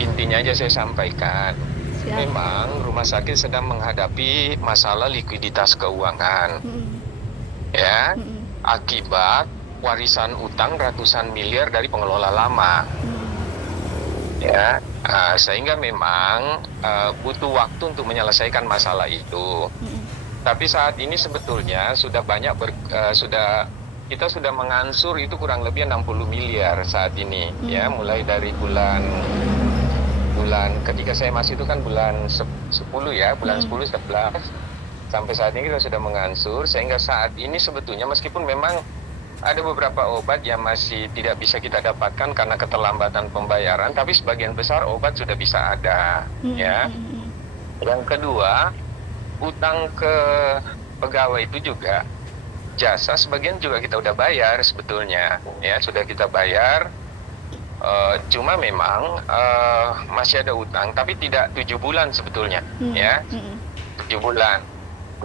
intinya aja saya sampaikan. Siap. Memang rumah sakit sedang menghadapi masalah likuiditas keuangan, Mm-mm. ya, Mm-mm. akibat warisan utang ratusan miliar dari pengelola lama, ya. Sehingga memang butuh waktu untuk menyelesaikan masalah itu. Mm-mm. Tapi saat ini sebetulnya sudah banyak kita sudah mengansur itu kurang lebih 60 miliar saat ini, ya, mulai dari bulan bulan ketika saya masih itu kan bulan 10 ya, bulan 10 11 sampai saat ini kita sudah mengansur, sehingga saat ini sebetulnya meskipun memang ada beberapa obat yang masih tidak bisa kita dapatkan karena keterlambatan pembayaran, tapi sebagian besar obat sudah bisa ada, ya. Yang kedua, utang ke pegawai itu juga, jasa sebagian juga kita udah bayar sebetulnya, ya, sudah kita bayar. Cuma memang masih ada utang, tapi tidak 7 bulan sebetulnya, ya, 7 bulan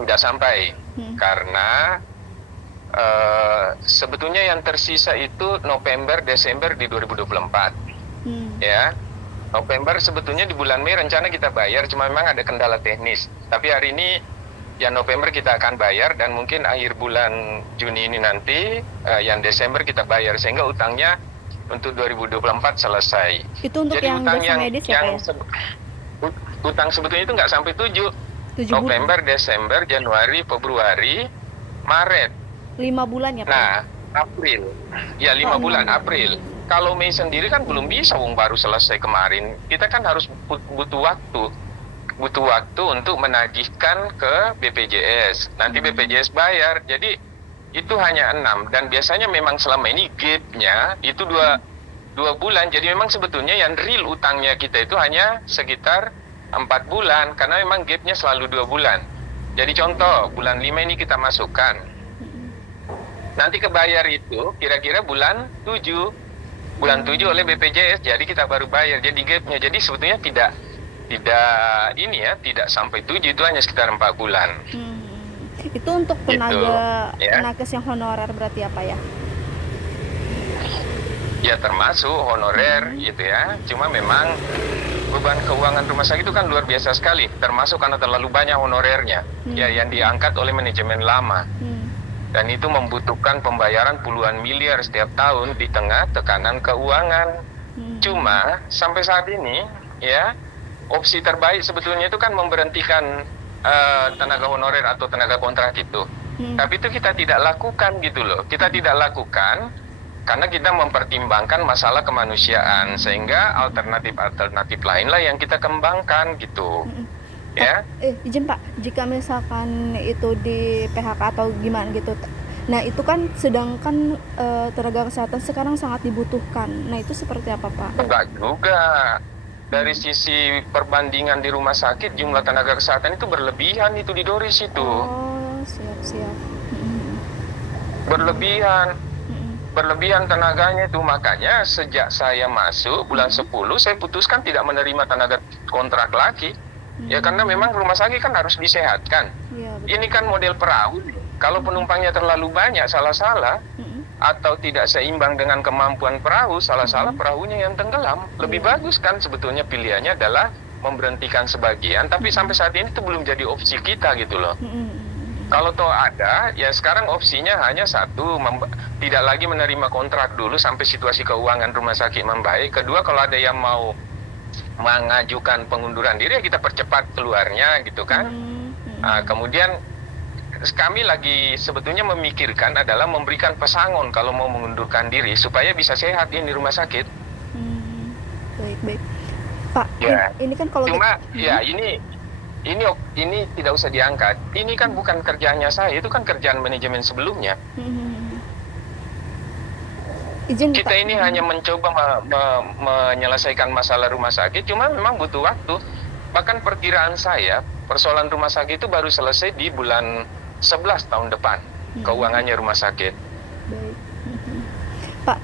tidak sampai, karena sebetulnya yang tersisa itu November Desember di 2024, ya. November sebetulnya di bulan Mei rencana kita bayar, cuma memang ada kendala teknis. Tapi hari ini yang November kita akan bayar, dan mungkin akhir bulan Juni ini nanti yang Desember kita bayar, sehingga utangnya untuk 2024 selesai. Itu untuk Jadi yang utang jasa medis ya, Pak ya? utang sebetulnya itu nggak sampai 7. 7 November, bulan. Desember, Januari, Februari, Maret. 5 bulan ya, Pak? Nah, April. Ya, 5 bulan, April. Kalau Mei sendiri kan belum bisa, baru selesai kemarin. Kita kan harus butuh waktu. Butuh waktu untuk menagihkan ke BPJS. Nanti BPJS bayar. Jadi itu hanya 6. Dan biasanya memang selama ini gap-nya itu 2 bulan. Jadi memang sebetulnya yang real utangnya kita itu hanya sekitar 4 bulan. Karena memang gap-nya selalu 2 bulan. Jadi contoh, bulan 5 ini kita masukkan. Nanti kebayar itu kira-kira bulan 7. Bulan 7 oleh BPJS. Jadi kita baru bayar. Jadi gap-nya. Jadi sebetulnya tidak sampai 7, itu hanya sekitar 4 bulan. Itu untuk tenaga nakes yang honorer berarti apa ya? Ya termasuk honorer gitu ya. Cuma memang beban keuangan rumah sakit itu kan luar biasa sekali, termasuk karena terlalu banyak honorernya, ya, yang diangkat oleh manajemen lama. Dan itu membutuhkan pembayaran puluhan miliar setiap tahun di tengah tekanan keuangan. Cuma sampai saat ini, ya, opsi terbaik sebetulnya itu kan memberhentikan tenaga honorer atau tenaga kontrak itu. Tapi itu kita tidak lakukan gitu loh. Kita tidak lakukan karena kita mempertimbangkan masalah kemanusiaan, sehingga alternatif lain lah yang kita kembangkan gitu. Ya. Izin Pak, jika misalkan itu di PHK atau gimana gitu, nah itu kan sedangkan tenaga kesehatan sekarang sangat dibutuhkan. Nah itu seperti apa Pak? Enggak juga. Dari sisi perbandingan di rumah sakit, jumlah tenaga kesehatan itu berlebihan itu di Doris itu. Oh, siap. Berlebihan tenaganya itu. Makanya sejak saya masuk bulan 10, saya putuskan tidak menerima tenaga kontrak lagi. Ya karena memang rumah sakit kan harus disehatkan. Ini kan model perahu. Kalau penumpangnya terlalu banyak, salah-salah, atau tidak seimbang dengan kemampuan perahu, salah-salah perahunya yang tenggelam. Lebih bagus kan sebetulnya pilihannya adalah memberhentikan sebagian, tapi sampai saat ini itu belum jadi opsi kita gitu loh. Kalau toh ada, ya sekarang opsinya hanya satu, tidak lagi menerima kontrak dulu sampai situasi keuangan rumah sakit membaik. Kedua, kalau ada yang mau mengajukan pengunduran diri, ya kita percepat keluarnya gitu kan. Kemudian kami lagi sebetulnya memikirkan adalah memberikan pesangon kalau mau mengundurkan diri supaya bisa sehat ini rumah sakit. Baik. Pak, ya. Ini kan kalau cuma ya ini tidak usah diangkat. Ini kan bukan kerjaannya saya, itu kan kerjaan manajemen sebelumnya. Kita ini hanya mencoba menyelesaikan masalah rumah sakit, cuma memang butuh waktu. Bahkan perkiraan saya, persoalan rumah sakit itu baru selesai di bulan 11 tahun depan, keuangannya rumah sakit. Baik. Pak,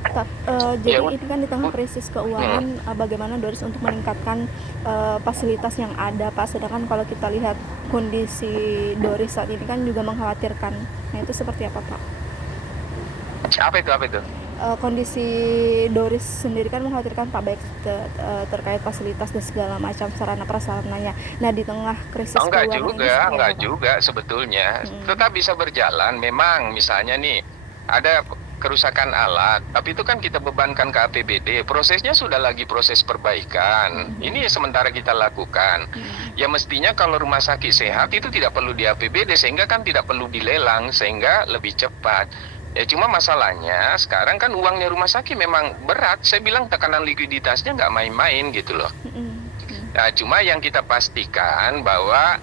jadi ini kan di tengah krisis keuangan, bagaimana Doris untuk meningkatkan fasilitas yang ada, Pak? Sedangkan kalau kita lihat kondisi Doris saat ini kan juga mengkhawatirkan. Nah itu seperti apa, Pak? Apa itu? kondisi Doris sendiri kan mengkhawatirkan Pak, baik terkait fasilitas dan segala macam sarana prasarananya. Nah, di tengah krisis Enggak keuangan ini juga, seperti enggak apa, Pak? juga sebetulnya. Mm-mm. Tetap bisa berjalan. Memang misalnya nih ada kerusakan alat, tapi itu kan kita bebankan ke APBD. Prosesnya sudah lagi proses perbaikan. Ini sementara kita lakukan. Ya mestinya kalau rumah sakit sehat itu tidak perlu di APBD sehingga kan tidak perlu dilelang sehingga lebih cepat. Ya cuma masalahnya sekarang kan uangnya rumah sakit memang berat. Saya bilang tekanan likuiditasnya nggak main-main gitu loh. Nah, cuma yang kita pastikan bahwa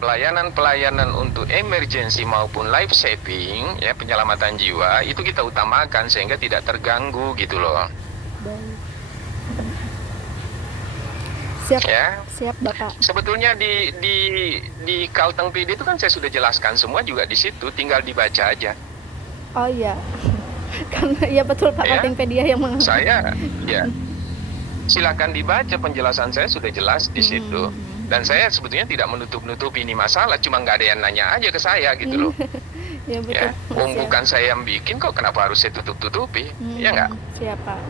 pelayanan-pelayanan untuk emergency maupun life saving, ya penyelamatan jiwa itu kita utamakan sehingga tidak terganggu gitu loh. Baik. Siap, Ya, siap Bapak. sebetulnya di Kalteng PD itu kan saya sudah jelaskan semua juga di situ, tinggal dibaca aja. Oh iya, karena ya betul Pak, Ya. Kaltengpedia yang Saya, ya silakan dibaca, penjelasan saya sudah jelas di situ. Dan saya sebetulnya tidak menutup-nutupi ini masalah, cuma nggak ada yang nanya aja ke saya gitu loh. Ya betul. Ya, bukan saya yang bikin kok, kenapa harus saya tutup-tutupi? Ya nggak? Siap Pak.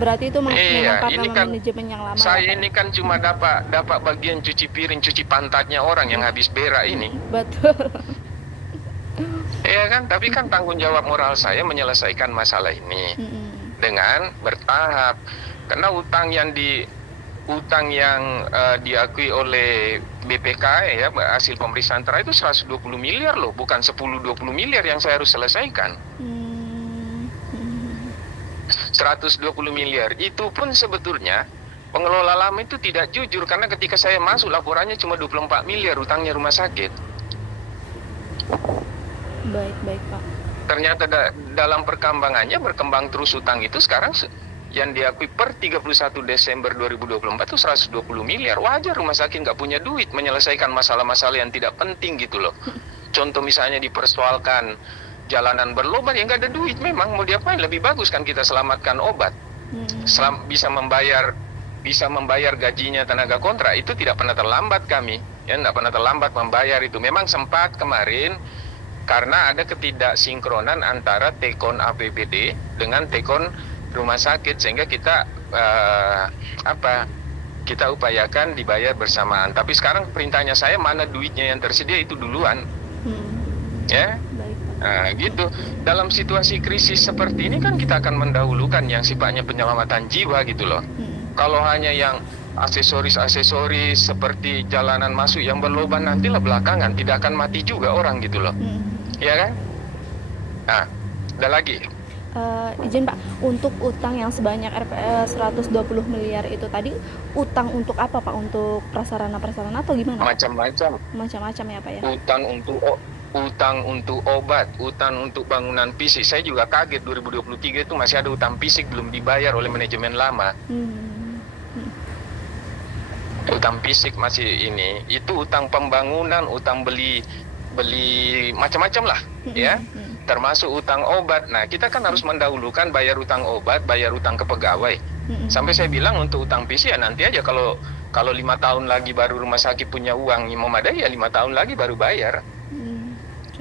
Berarti itu memang Iya, karena ini kan manajemen yang lama. saya ya, Pak? ini kan cuma dapat bagian cuci piring, cuci pantatnya orang yang habis berak ini. Betul. Iya kan, tapi kan tanggung jawab moral saya menyelesaikan masalah ini dengan bertahap. Karena utang yang diakui oleh BPK ya hasil pemeriksaan terakhir itu 120 miliar loh, bukan 10-20 miliar yang saya harus selesaikan. 120 miliar itu pun sebetulnya pengelola lama itu tidak jujur, karena ketika saya masuk laporannya cuma 24 miliar utangnya rumah sakit. Baik Pak. Ternyata dalam perkembangannya berkembang terus utang itu sekarang yang diakui per 31 Desember 2024 itu 120 miliar. Wajar rumah sakit nggak punya duit menyelesaikan masalah-masalah yang tidak penting gitu loh. Contoh misalnya dipersoalkan jalanan berlubang, ya nggak ada duit, memang mau diapain, lebih bagus kan kita selamatkan obat. Bisa membayar gajinya tenaga kontrak, itu tidak pernah terlambat kami, ya tidak pernah terlambat membayar itu. Memang sempat kemarin karena ada ketidaksinkronan antara tekon APBD dengan tekon rumah sakit, sehingga kita kita upayakan dibayar bersamaan. Tapi sekarang perintahnya saya, mana duitnya yang tersedia itu duluan. Ya. Baik, Pak. Nah, gitu. Dalam situasi krisis seperti ini kan kita akan mendahulukan yang sifatnya penyelamatan jiwa gitu loh. Kalau hanya yang aksesoris seperti jalanan masuk yang berlubang, nantilah belakangan, tidak akan mati juga orang gitu loh. Ya kan? Nah, ada lagi. Izin Pak, untuk utang yang sebanyak 120 miliar itu tadi, utang untuk apa Pak? Untuk prasarana atau gimana? Macam-macam. Macam-macam ya Pak ya? Utang untuk obat, utang untuk bangunan fisik. Saya juga kaget 2023 itu masih ada utang fisik belum dibayar oleh manajemen lama. Utang fisik masih ini. Itu utang pembangunan, utang beli macam-macam lah, ya. Termasuk utang obat. Nah, kita kan harus mendahulukan bayar utang obat, bayar utang ke pegawai. Sampai saya bilang untuk utang fisik ya nanti aja, kalau 5 tahun lagi baru rumah sakit punya uang yang memadai, ya 5 tahun lagi baru bayar.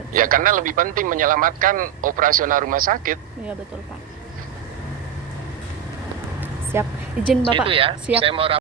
Ya karena lebih penting menyelamatkan operasional rumah sakit. Iya betul Pak. Siap. Izin Bapak. Itu ya. Siap. Saya mau